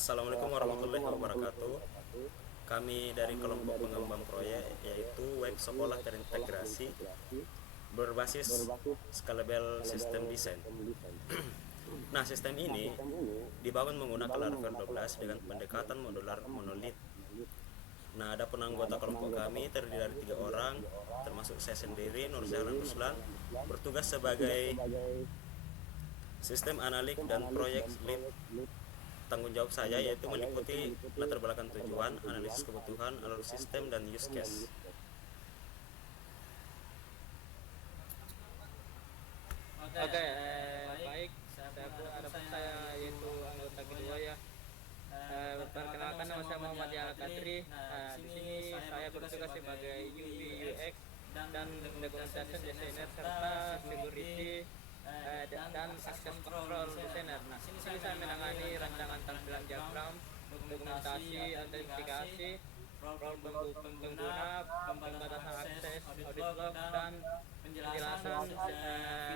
Assalamualaikum warahmatullahi wabarakatuh. Kami dari kelompok pengembang proyek yaitu web sekolah terintegrasi berbasis scalable system design. Nah, sistem ini dibangun menggunakan Laravel 12 dengan pendekatan modular monolit. Nah, ada anggota kelompok kami terdiri dari 3 orang, termasuk saya sendiri, Nur Zahran Ruslan, bertugas sebagai sistem analik dan proyek lead. Tanggung jawab saya yaitu meliputi latar belakang tujuan, analisis kebutuhan, alur sistem, dan use case. Oke, baik. Ada saya yaitu anggota kedua ya. Perkenalkan, nama saya Muhammad Yahya Kadri. Di sini saya bertugas sebagai UI UX dan documentation designer serta security dan access control designer. Nah, sini saya menangani rancangan tampilan diagram, dokumentasi, autentifikasi, role pengguna, pembatasan akses, audit log, dan penjelasan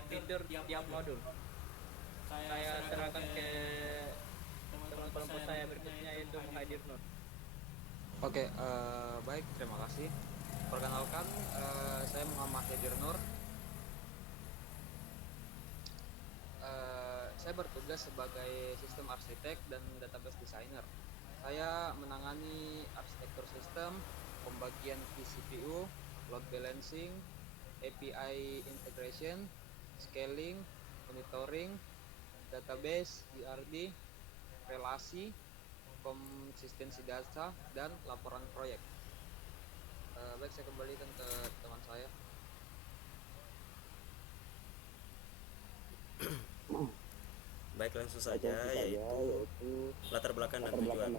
fitur tiap modul. Saya serahkan ke teman kelompok saya berikutnya yaitu Muhaidir Nur. Oke, baik, terima kasih. Perkenalkan, saya Muhammad Haidir Nur. Saya bertugas sebagai sistem arsitek dan database designer. Saya menangani arsitektur sistem, pembagian vCPU, load balancing, API integration, scaling, monitoring, database, ERD, relasi, konsistensi data, dan laporan proyek. Baik, saya kembalikan ke teman saya. Baik, langsung saja, yaitu latar belakang dan tujuan.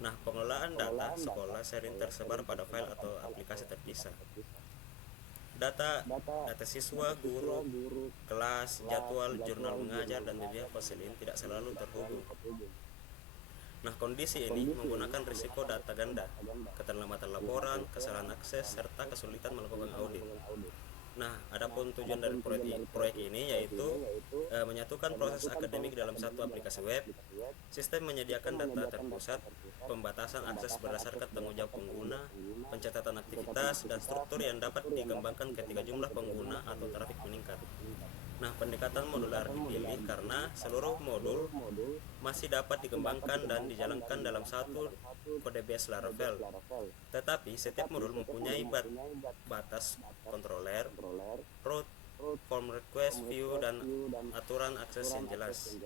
Nah, pengelolaan data sekolah sering tersebar pada file atau aplikasi terpisah. Data siswa, guru, kelas, jadwal, jurnal mengajar, dan media fosilin tidak selalu terhubung. Nah, kondisi ini menggunakan risiko data ganda, keterlambatan laporan, kesalahan akses, serta kesulitan melakukan audit. Nah, adapun tujuan dari proyek ini yaitu menyatukan proses akademik dalam satu aplikasi web, sistem menyediakan data terpusat, pembatasan akses berdasarkan tanggung jawab pengguna, pencatatan aktivitas, dan struktur yang dapat dikembangkan ketika jumlah pengguna atau trafik meningkat. Nah, pendekatan modular dipilih karena seluruh modul masih dapat dikembangkan dan dijalankan dalam satu kode base Laravel. Tetapi setiap modul mempunyai batas controller, root, form request, view, dan aturan akses yang jelas.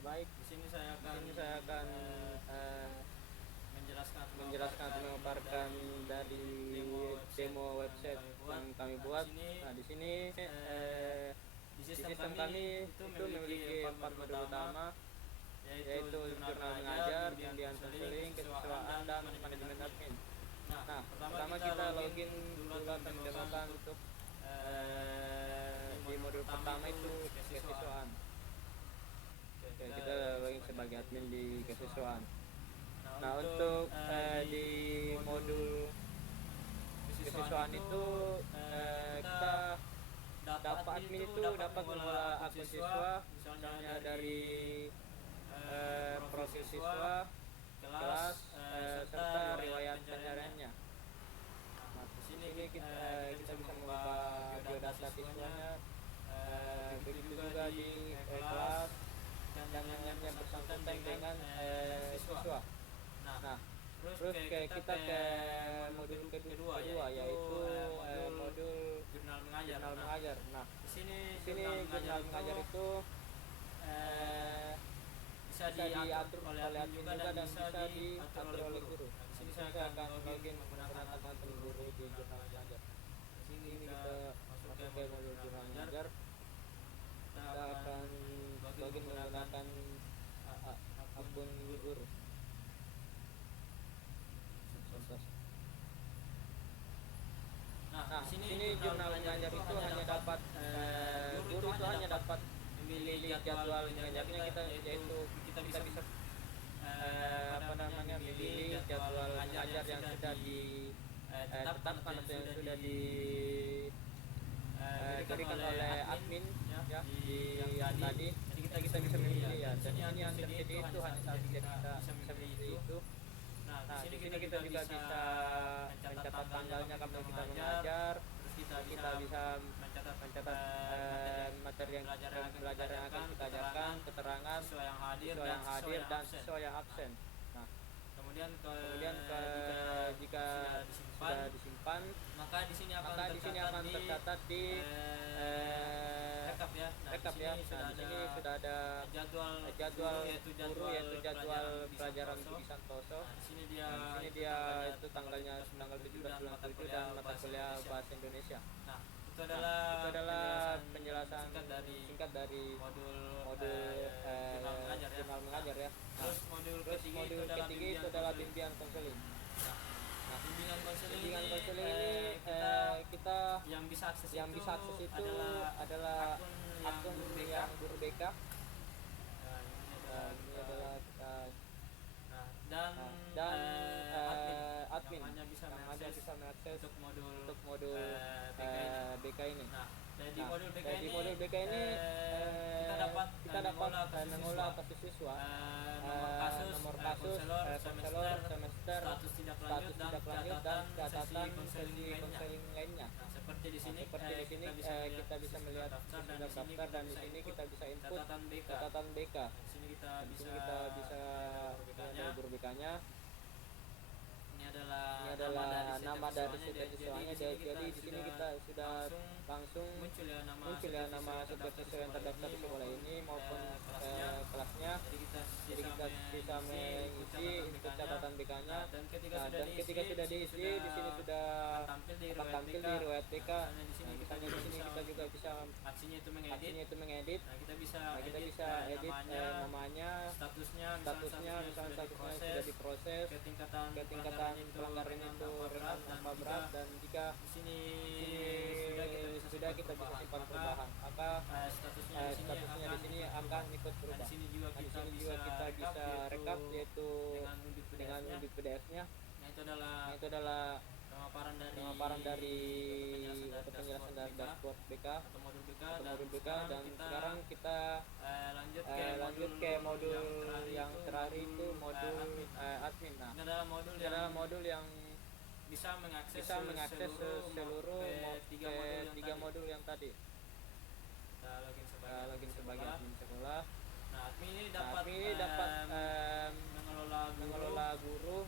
Baik, di sini saya akan menjelaskan atau memaparkan dari demo website yang kami buat. Nah, di sini di sistem kami itu memiliki 4 modul utama, yaitu jurnal mengajar, bimbingan konseling, kesiswaan, dan manajemen admin. Nah, pertama kita login dulu atau mendemokan untuk di modul pertama itu kesiswaan. Oke, kita login sebagai admin di kesiswaan. Nah, untuk di modul kesiswaan itu kita dapat admin itu dapat mengelola akun siswa, misalnya dari profil siswa, kelas, serta riwayat pencariannya. Nah, di sini kita bisa mengubah biodata siswanya, begitu juga di kelas dan yang bersangkutan dengan siswa. Nah, terus kita ke modul kedua yaitu modul jurnal mengajar. Nah, di sini jurnal mengajar itu bisa diatur oleh admin juga dan bisa diatur oleh guru. Di sini saya akan login menggunakan admin guru di jurnal mengajar. Di sini kita masuk ke modul jurnal mengajar. Kita akan login menggunakan akun guru. Nah, di sini jurnal mengajar itu hanya dapat guru itu hanya dapat memilih jadwal mengajarnya, yaitu kita bisa memilih jadwal mengajar yang sudah ditetapkan atau yang sudah diberikan oleh admin ya di yang tadi. Jadi kita bisa memilih ya dan di sini yang terjadi itu hanya saat kita bisa memilih itu. Nah, di sini kita juga bisa mencatat tanggalnya kapan kita mengajar, terus kita bisa mencatat materi yang belajar yang akan kita ajarkan, keterangan siswa yang hadir dan siswa yang absen. Nah, kemudian jika sudah disimpan, maka di sini akan tercatat di rekap ya. Nah, di sini sudah ada jadwal guru, yaitu jadwal pelajaran Budi Santoso. Nah, di sini dia itu tanggal 17 bulan 7 dan mata kuliah bahasa Indonesia. Nah, itu adalah penjelasan singkat dari modul jurnal mengajar ya. Terus modul ketiga itu adalah bimbingan konseling. Nah, bimbingan konseling ini kita yang bisa akses itu adalah akun yang guru BK. Ini adalah kita dan admin yang hanya bisa mengakses untuk modul BK ini. Nah, dari modul BK ini kita dapat mengolah kasus siswa, nomor kasus, konselor, semester, status tindak lanjut dan catatan sesi konseling lainnya. Nah, seperti di sini kita bisa melihat sudah daftar dan di sini kita bisa input catatan BK. Di sini kita bisa guru BK-nya. Ini adalah nama dari siswanya. Jadi di sini kita sudah langsung muncul ya nama subjek siswa yang terdaftar di sekolah ini maupun kelasnya. Jadi kita bisa mengisi input catatan BK-nya. Dan ketika sudah diisi, di sini sudah akan tampil di riwayat BK. Misalnya di sini kita juga bisa aksinya itu mengedit. Nah, kita bisa edit namanya, statusnya misalnya sudah diproses, ketingkatan pelanggaran itu ringan tanpa berat, dan jika di sini sudah kita bisa simpan perubahan, maka statusnya di sini akan ikut berubah. Di sini juga kita bisa rekap, yaitu dengan unit PDF-nya. Nah, itu adalah pemaparan dari penjelasan dari dashboard BK atau modul BK, dan sekarang kita lanjut ke modul yang terakhir itu modul admin. Nah, ini adalah modul yang bisa mengakses seluruh tiga modul yang tadi. Kita login sebagai admin sekolah. Nah, admin ini dapat mengelola guru.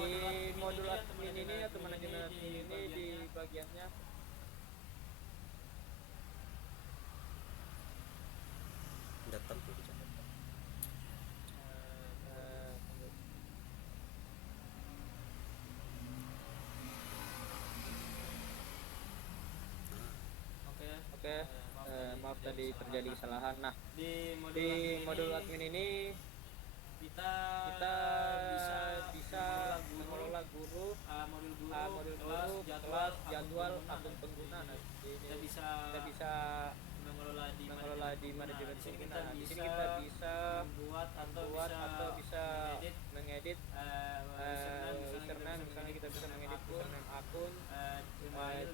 Di modul admin ini atau manajemen admin ini di bagiannya daftar tuh. Oke, maaf tadi terjadi kesalahan. Nah, di modul admin ini kita bisa mengelola guru, modul guru, kelas, jadwal, akun pengguna. Nah, kita bisa mengelola di manajemen pengguna. Nah, di sini kita bisa membuat atau bisa mengedit username. Misalnya kita bisa mengedit username akun, email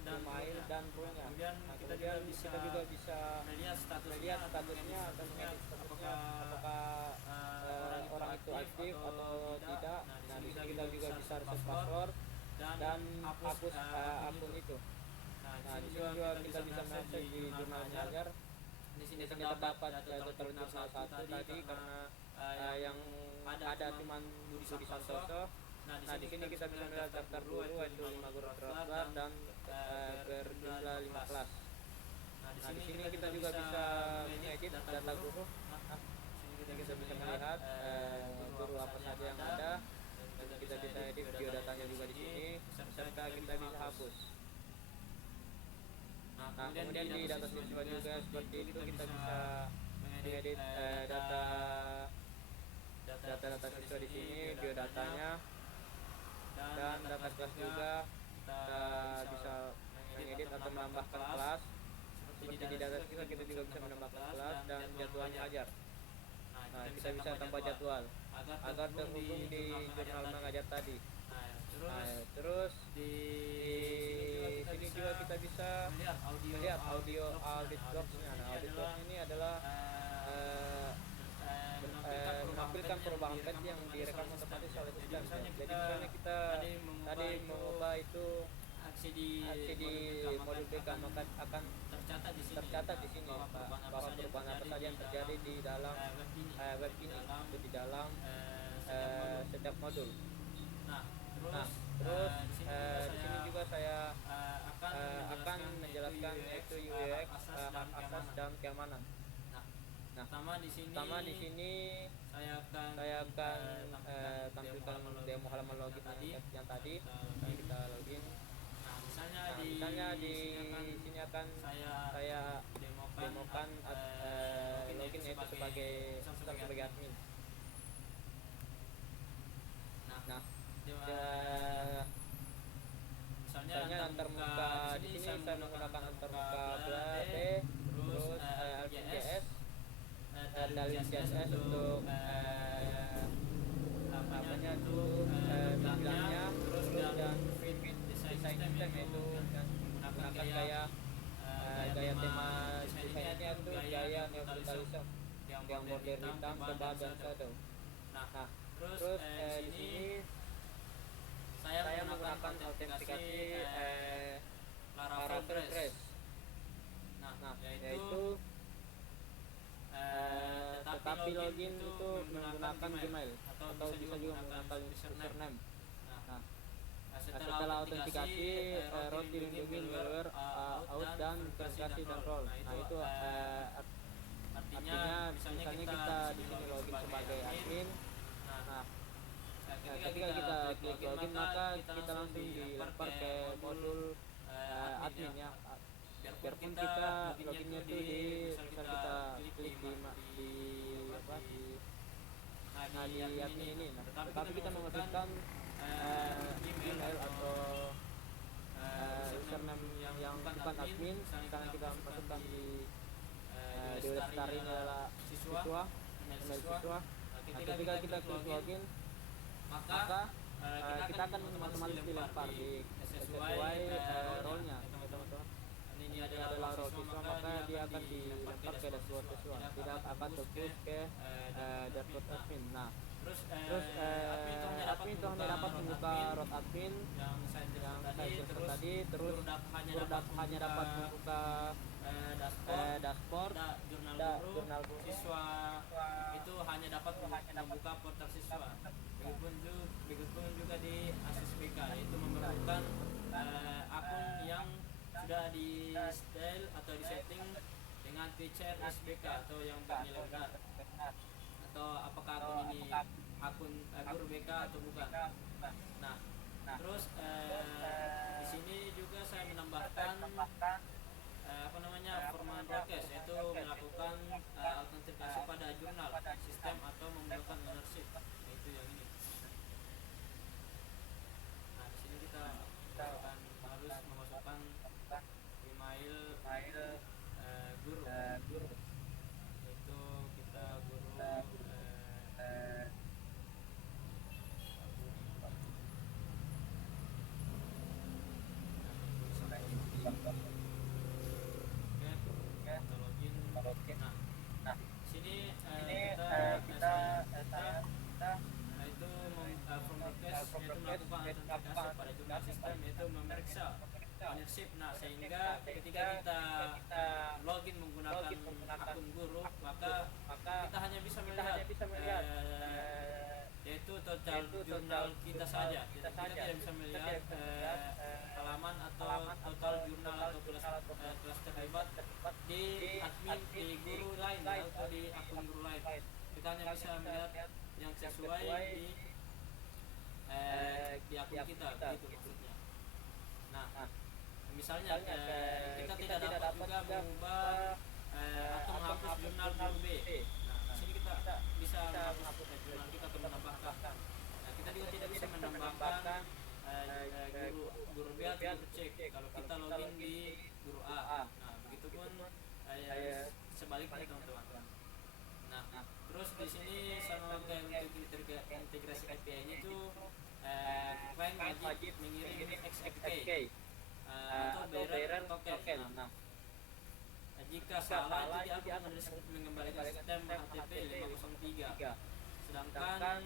dan role-nya. Nah, kemudian kita juga bisa melihat statusnya atau mengedit statusnya, apakah orang itu aktif atau tidak. Nah, di sini kita juga bisa reset password dan hapus akun itu. Nah, di sini juga kita bisa mengakses di jurnal mengajar. Di sini terdapat total jurnal 1 tadi karena yang ada cuma Budi Santoso. Nah, di sini kita bisa melihat daftar guru, yaitu 5 guru terdaftar dan berjumlah 5 kelas. Nah, di sini kita juga bisa mengedit data guru. Kita bisa melihat guru apa saja yang ada, dan kita bisa edit biodatanya juga di sini, serta kita bisa hapus. Nah, kemudian di data siswa juga seperti itu, kita bisa mengedit data siswa di sini, biodatanya, dan data kelas juga. kita bisa mengedit atau menambahkan kelas. Seperti di data kita juga bisa menambahkan kelas dan jadwal mengajar. Nah, kita bisa tambah jadwal agar terhubung di jurnal mengajar tadi. Nah, terus di sini juga kita bisa melihat audio audit logs-nya. Nah, audit logs ini adalah menampilkan perubahan batch yang direkam otomatis oleh sistem. Jadi misalnya kita tadi mengubah itu aksi di modul BK, maka akan tercatat di sini bahwa perubahan apa saja yang terjadi di dalam web ini, itu di dalam setiap modul. Nah, terus di sini juga saya akan menjelaskan yaitu UX, hak asas dan keamanan. Nah, pertama di sini saya akan tampilkan demo halaman login yang tadi kita login. Nah, misalnya di sini akan saya demokan login yaitu sebagai admin. Nah, misalnya antarmuka di sini saya menggunakan antarmuka B, terus LPJS, dalil CSS untuk namanya itu tampilannya, terus dan desain sistem yaitu menggunakan gaya tema desainnya itu gaya neobrutalisme yang border hitam, tebal dan shadow. Nah, terus di sini saya menggunakan autentikasi Laravel Fresh. Nah, yaitu tetapi login itu menggunakan Gmail atau bisa juga menggunakan username. Nah, setelah autentikasi, root dilindungi malware, out dan verifikasi dan role. Nah, itu artinya misalnya kita di sini login sebagai admin. Nah, ketika kita klik login maka kita langsung dilempar ke modul admin ya. Biarpun kita loginnya tuh di misal kita klik di admin ini. Nah, tetapi kita memasukkan email atau username yang bukan admin. Sekarang kita masukkan di webstar ini adalah siswa, email siswa. Nah, ketika kita klik login maka kita akan otomatis dilempar di sesuai role-nya, teman-teman. Ini adalah role siswa, maka dia akan dilempar ke dashboard siswa, tidak akan terpush ke dashboard admin. Nah, terus admin itu hanya dapat membuka root admin yang saya jelaskan tadi, terus hanya dapat membuka dashboard, jurnal guru, siswa itu hanya dapat membuka portal siswa. Begitupun juga di akses BK, yaitu memerlukan akun yang sudah di style atau di setting dengan feature SBK atau yang bernilai benar, atau apakah akun ini akun guru BK atau bukan. Nah, terus di sini juga saya menambahkan formal broadcast, yaitu melakukan autentikasi pada jurnal sistem atau menggunakan ownership, yaitu yang ini. Nah, di sini kita harus memasukkan email guru, yaitu kita guru Nah, sini kita itu from request yaitu melakukan autentikasi pada jurnal sistem, yaitu memeriksa ownership. Nah, sehingga ketika kita login menggunakan akun guru, maka kita hanya bisa melihat yaitu total jurnal kita saja. Kita tidak bisa melihat halaman atau total jurnal atau kelas terlibat di admin di guru lain atau di akun guru lain. Kita hanya bisa melihat yang sesuai di akun kita, gitu maksudnya. Nah, misalnya kita tidak dapat juga mengubah atau menghapus jurnal guru B. Nah, di sini kita bisa menghapus jurnal kita atau menambahkan. Nah, kita juga tidak bisa menambahkan guru guru B atau guru C kalau kita login di guru A. Nah, begitupun sebaliknya teman-teman. Nah, terus di sini sama kayak untuk integrasi API-nya itu client wajib mengirim XFK atau bearer token. Nah, jika salah itu dia akan mengembalikan sistem HTTP 503. Sedangkan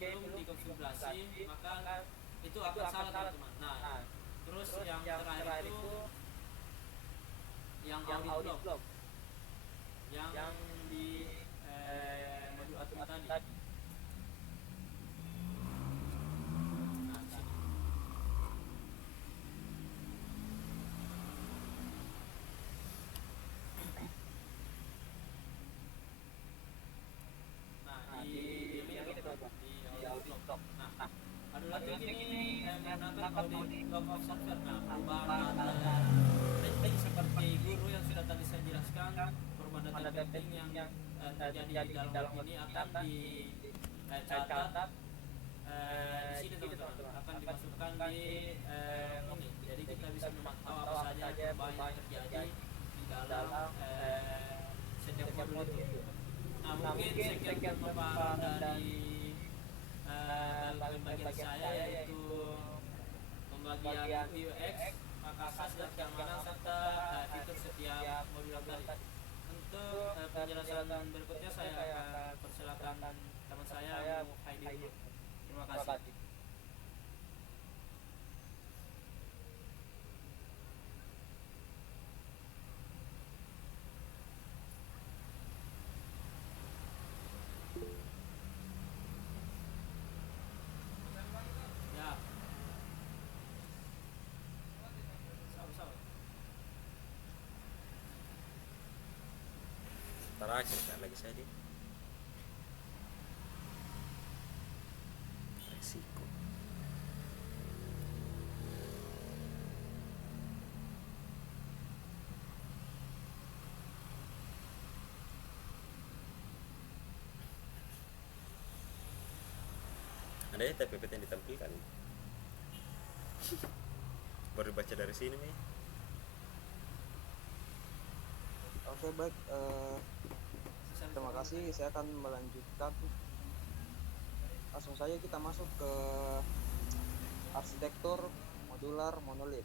belum dikonfigurasi, maka itu akan salah teman-teman. Nah, terus yang terakhir itu yang audit log yang di modul admin tadi. Nah, di sini. Nah, di audit log. Nah, ada lagi ini menggunakan audit log of software. Nah, perubahan data penting seperti guru yang sudah tadi saya jelaskan, perubahan data penting yang terjadi di dalam ini akan dicatat di sini teman-teman, akan dimasukkan di ini. Jadi kita bisa memantau apa saja perubahan yang terjadi di dalam setiap modul itu. Nah, mungkin sekian pemaparan dari bagian saya, yaitu pembagian UX, maka khas dan keamanan serta fitur setiap modul tadi. Untuk penjelasan berikutnya saya akan persilakan teman saya Heidi dulu. Terima kasih. Ya. Sama-sama. Terakhir lagi saya di resiko. Ada ya TPPT yang ditampilkan. Baru baca dari sini nih. Oke, baik. Terima kasih. Saya akan melanjutkan. Langsung saja kita masuk ke arsitektur modular monolit.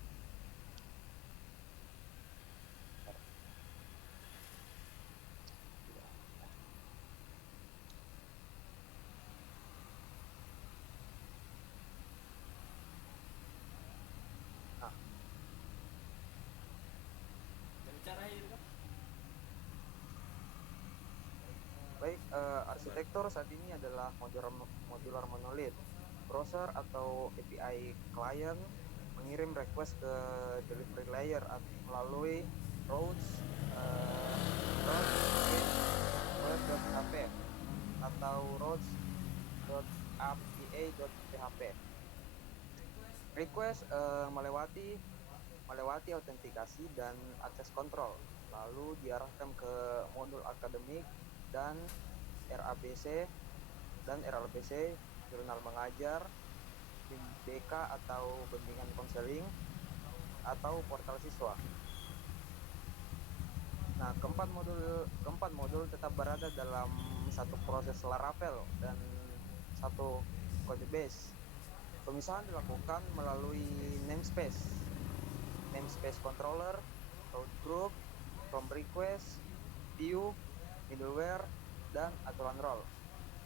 Baik, arsitektur saat ini adalah modular monolith. Browser atau API client mengirim request ke delivery layer melalui routes web.php atau routes.api.php. Request melewati autentikasi dan akses kontrol, lalu diarahkan ke modul akademik dan RABC jurnal mengajar, BK atau bimbingan konseling, atau portal siswa. Nah, keempat modul tetap berada dalam satu proses Laravel dan satu code base. Pemisahan dilakukan melalui namespace controller, route group, from request, view, middleware, dan aturan role.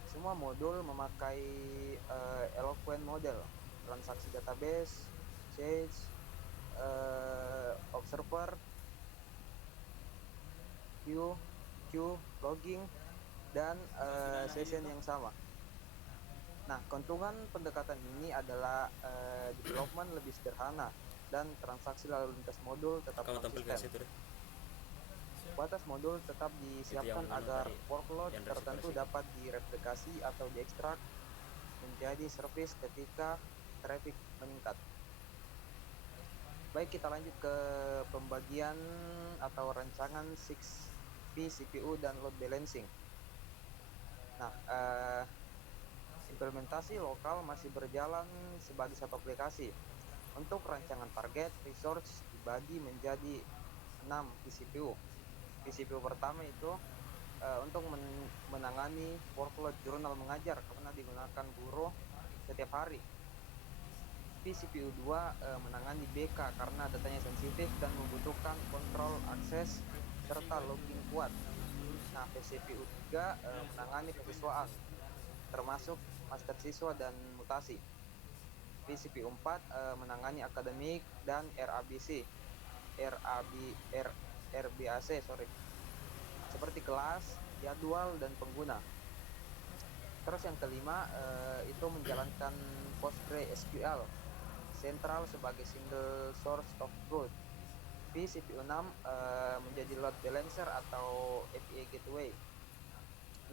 Semua modul memakai Eloquent model, transaksi database, Sage, observer, queue, logging, dan session yang sama. Nah, keuntungan pendekatan ini adalah development lebih sederhana dan transaksi lalu lintas modul tetap konsisten. Batas modul tetap disiapkan agar workload tertentu dapat direplikasi atau diekstrak menjadi service ketika traffic meningkat. Baik, kita lanjut ke pembagian atau rancangan 6P CPU dan load balancing. Nah, Implementasi lokal masih berjalan sebagai satu aplikasi. Untuk rancangan target, resource dibagi menjadi 6 vCPU. vCPU pertama itu untuk menangani workload jurnal mengajar karena digunakan guru setiap hari. vCPU 2 menangani BK karena datanya sensitif dan membutuhkan kontrol akses serta logging kuat. Nah, vCPU 3 menangani kesiswaan termasuk master siswa dan mutasi. vCPU 4 menangani akademik dan RBAC, seperti kelas, jadwal, dan pengguna. Terus yang kelima itu menjalankan PostgreSQL sentral sebagai single source of truth. vCPU 6 menjadi load balancer atau API gateway.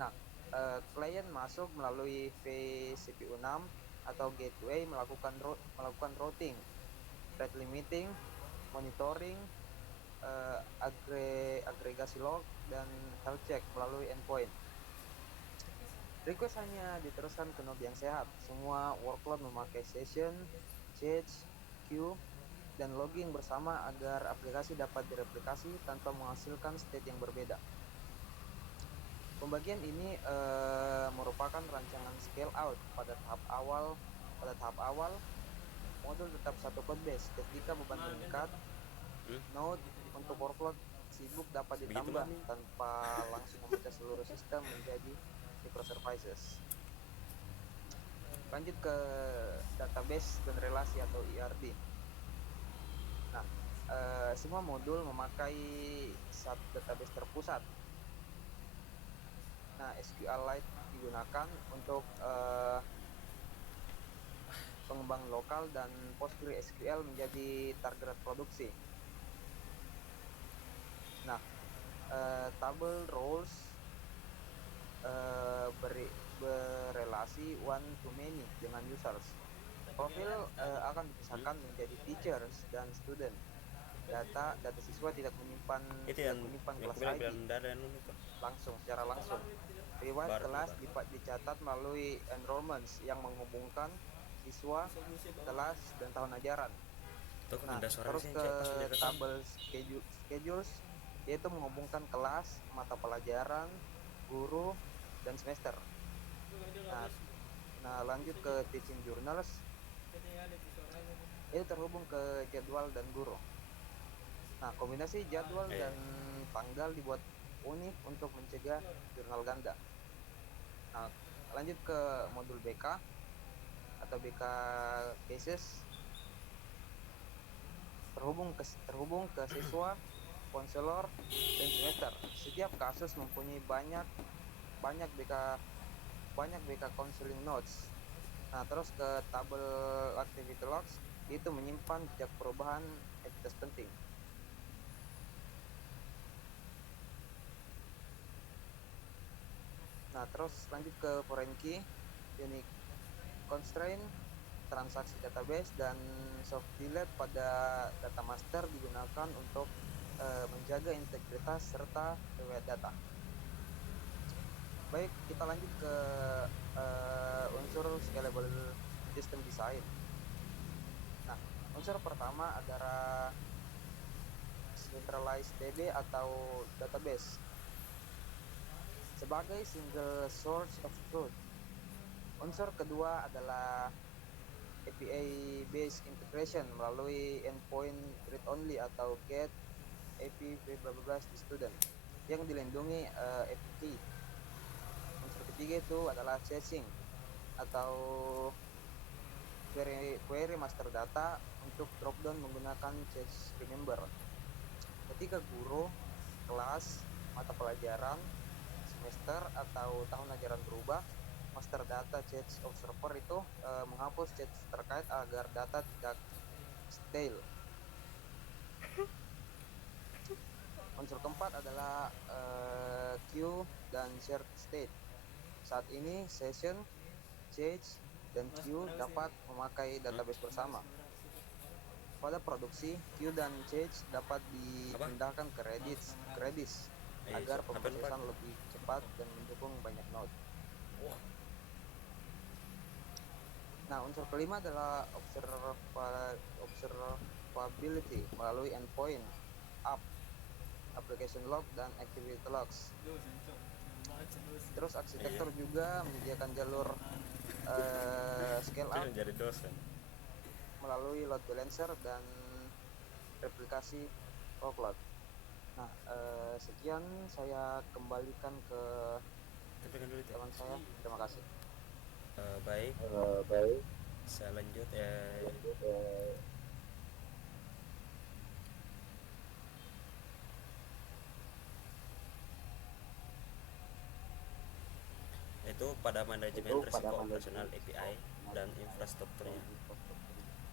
Nah, klien masuk melalui vCPU 6 atau gateway melakukan routing, rate limiting, monitoring, agregasi log, dan health check melalui endpoint. Request hanya diteruskan ke node yang sehat. Semua workload memakai session, change, queue, dan logging bersama agar aplikasi dapat direplikasi tanpa menghasilkan state yang berbeda. Pembagian ini merupakan rancangan scale out pada tahap awal. Modul tetap satu codebase. Ketika beban meningkat, node untuk workload sibuk dapat ditambah tanpa langsung memecah seluruh sistem menjadi microservices. Lanjut ke database dan relasi atau ERD. Nah, semua modul memakai satu database terpusat. Nah, SQLite digunakan untuk pengembangan lokal dan PostgreSQL menjadi target produksi. Nah, tabel roles berrelasi one to many dengan users. Profil akan dipisahkan menjadi teachers dan student. Data siswa tidak menyimpan kelas ID secara langsung. Riwayat kelas dicatat melalui enrollments yang menghubungkan siswa, kelas, dan tahun ajaran. Nah, terus ke tabel schedules, yaitu menghubungkan kelas, mata pelajaran, guru, dan semester. Nah, lanjut ke teaching journals, itu terhubung ke jadwal dan guru. Nah, kombinasi jadwal dan tanggal dibuat unik untuk mencegah jurnal ganda. Nah, lanjut ke modul BK atau BK cases, terhubung ke siswa, konselor, dan semester. Setiap kasus mempunyai banyak BK counseling notes. Nah, terus ke tabel activity logs, itu menyimpan jejak perubahan entitas penting. Nah, terus lanjut ke foreign key, unique constraint, transaksi database, dan soft delete pada data master digunakan untuk menjaga integritas serta riwayat data. Baik, kita lanjut ke unsur scalable system design. Nah, unsur pertama adalah centralized DB atau database sebagai single source of truth. Unsur kedua adalah API based integration melalui endpoint read only atau get API student yang dilindungi API key. Unsur ketiga itu adalah chasing atau query master data untuk dropdown menggunakan chase remember. Ketika guru, kelas, mata pelajaran, semester atau tahun ajaran berubah, master data change observer itu menghapus change terkait agar data tidak stale. Unsur keempat adalah queue dan shared state. Saat ini session, change, dan queue dapat memakai database bersama. Pada produksi, queue dan change dapat dipindahkan ke Redis agar pemrosesan lebih cepat dan mendukung banyak node. Nah, unsur kelima adalah observability melalui endpoint, app, application log, dan activity logs. Terus arsitektur juga menyediakan jalur scale out jadi dosen. melalui load balancer dan replikasi workload. Nah, sekian saya kembalikan ke Tepikan dulu teman saya. Terima kasih. Baik, Baik. saya lanjut ya. Itu pada manajemen risiko operasional API dan infrastrukturnya,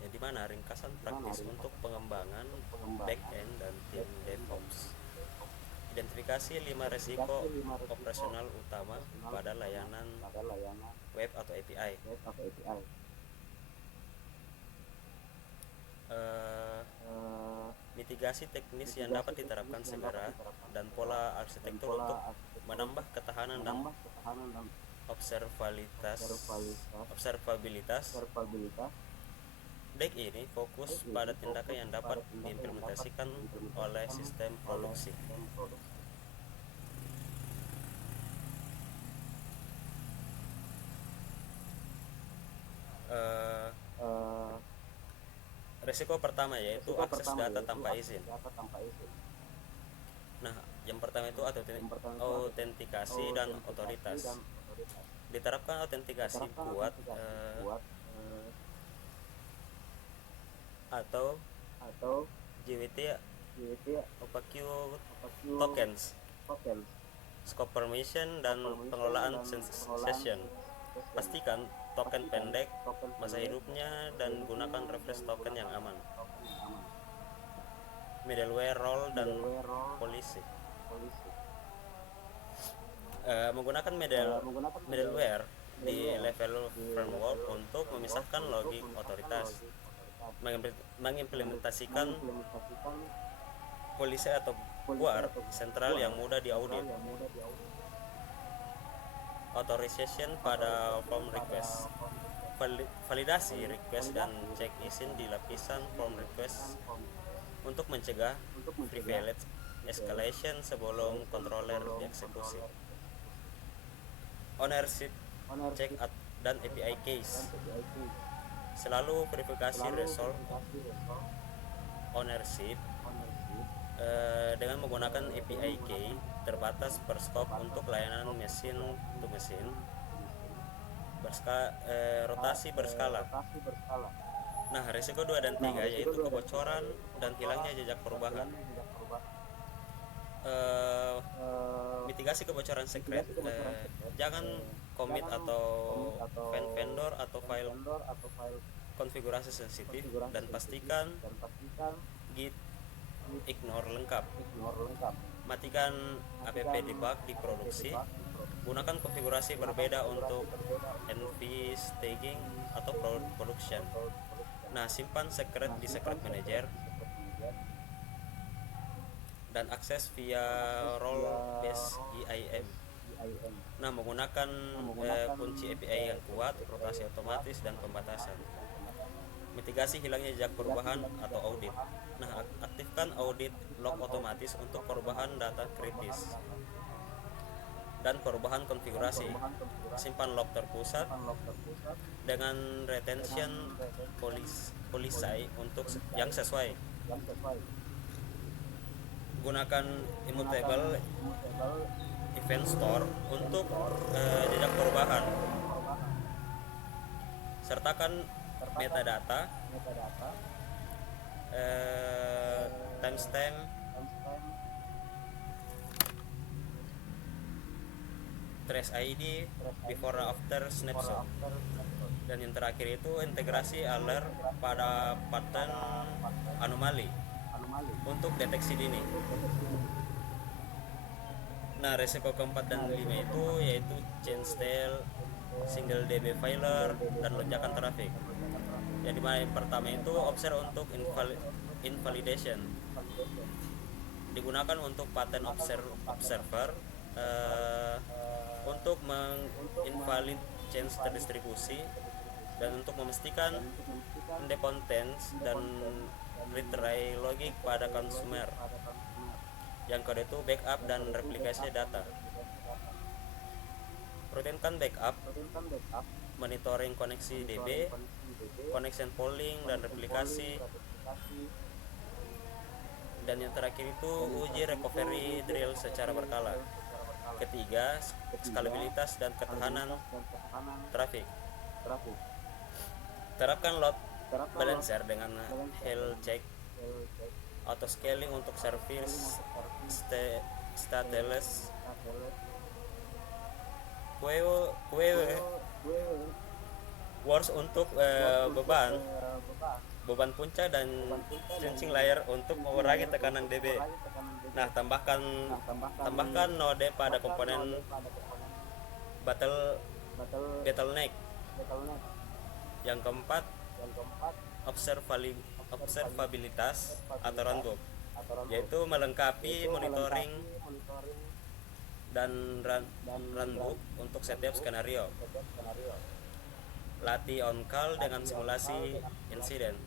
yang dimana ringkasan praktis untuk pengembangan back-end dan tim DevOps. Identifikasi 5 risiko operasional utama pada layanan web atau API. Mitigasi teknis yang dapat diterapkan segera dan pola arsitektur untuk menambah ketahanan dan observabilitas. DEC ini fokus pada tindakan yang dapat diimplementasikan oleh sistem produksi. Risiko pertama yaitu akses data tanpa izin. Nah, yang pertama itu autentikasi dan otoritas. Diterapkan autentikasi buat atau JWT opaque tokens, scope permission, dan pengelolaan session. Pastikan token pendek, masa hidupnya, dan gunakan refresh token yang aman. Middleware role dan policy. Menggunakan middleware di level framework untuk memisahkan logik otoritas, mengimplementasikan polisi atau guard sentral yang mudah diaudit. Authorization pada form request. Validasi request dan cek izin di lapisan form request untuk mencegah privilege escalation sebelum controller dieksekusi. Ownership check dan API case. Selalu verifikasi resolve ownership dengan menggunakan API key terbatas per scope untuk layanan mesin to mesin, rotasi berskala. Nah, risiko 2 dan 3 yaitu kebocoran dan hilangnya jejak perubahan. Mitigasi kebocoran secret, jangan commit atau vendor atau file konfigurasi sensitif, dan pastikan git ignore lengkap. Matikan app debug di produksi. Gunakan konfigurasi berbeda untuk NV staging atau production. Nah, simpan secret di secret manager dan akses via role based EIM. Nah, menggunakan kunci API yang kuat, rotasi otomatis, dan pembatasan. Mitigasi hilangnya jejak perubahan atau audit. Nah, aktifkan audit log otomatis untuk perubahan data kritis dan perubahan konfigurasi. Simpan log terpusat dengan retention policy untuk yang sesuai. Gunakan immutable event store untuk jejak perubahan. Sertakan metadata, timestamp, trace ID, before and after snapshot. Dan yang terakhir itu integrasi alert pada pattern anomali untuk deteksi dini. Nah, resiko keempat dan 5 itu yaitu chain stale, single DB failure, dan lonjakan traffic. Yang dimana yang pertama itu observe untuk invalidation, digunakan untuk pattern observer untuk menginvalid change terdistribusi dan untuk memastikan independence dan retry logik pada konsumer. Yang kedua itu backup dan replikasi data. Rutinkan backup, monitoring koneksi DB, connection polling dan replikasi. Dan yang terakhir itu uji recovery drill secara berkala. Ketiga, skalabilitas dan ketahanan traffic. Terapkan load balancer dengan health check, auto scaling untuk service stateless, wars untuk beban puncak, dan changing layer untuk mengurangi tekanan DB. Nah, tambahkan node pada komponen bottleneck. Yang keempat, observabilitas atau runbook, yaitu melengkapi monitoring dan runbook untuk setiap skenario. Latih on call dengan simulasi insiden.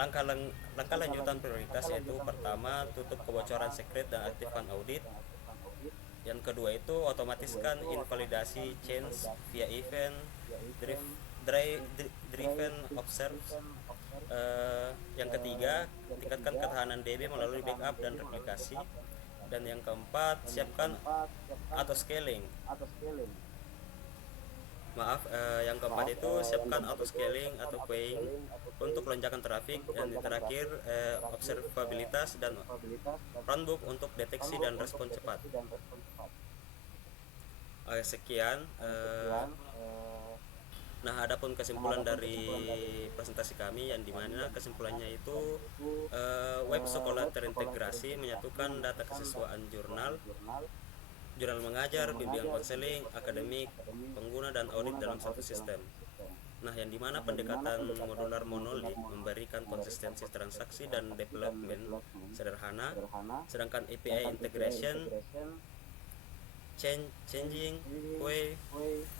Langkah lanjutan prioritas yaitu pertama, tutup kebocoran secret dan aktifkan audit. Yang kedua itu otomatiskan invalidasi change via event driven observe. Yang ketiga, tingkatkan ketahanan DB melalui backup dan replikasi. Dan yang keempat, siapkan auto scaling. Yang keempat itu siapkan auto scaling atau queuing untuk lonjakan traffic. Dan yang terakhir, observabilitas dan runbook untuk deteksi dan respon cepat. Sekian. Nah, adapun kesimpulan dari presentasi kami, yang dimana kesimpulannya itu web sekolah terintegrasi menyatukan data kesesuaian jurnal mengajar, bimbingan konseling, akademik, pengguna, dan audit dalam satu sistem. Nah, yang dimana pendekatan modular monolit memberikan konsistensi transaksi dan development sederhana, sedangkan API integration, changing, queue,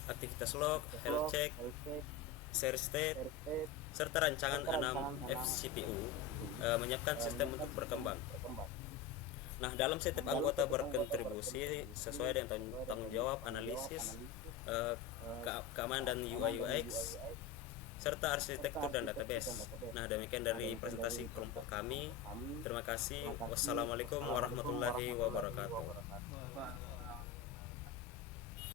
aktivitas log, health check, share state, serta rancangan 6 FCPU menyiapkan sistem untuk berkembang. Nah, dalam setiap anggota berkontribusi sesuai dengan tanggung jawab analisis, keamanan dan UI UX, serta arsitektur dan database. Nah, demikian dari presentasi kelompok kami. Terima kasih. Wassalamualaikum warahmatullahi wabarakatuh.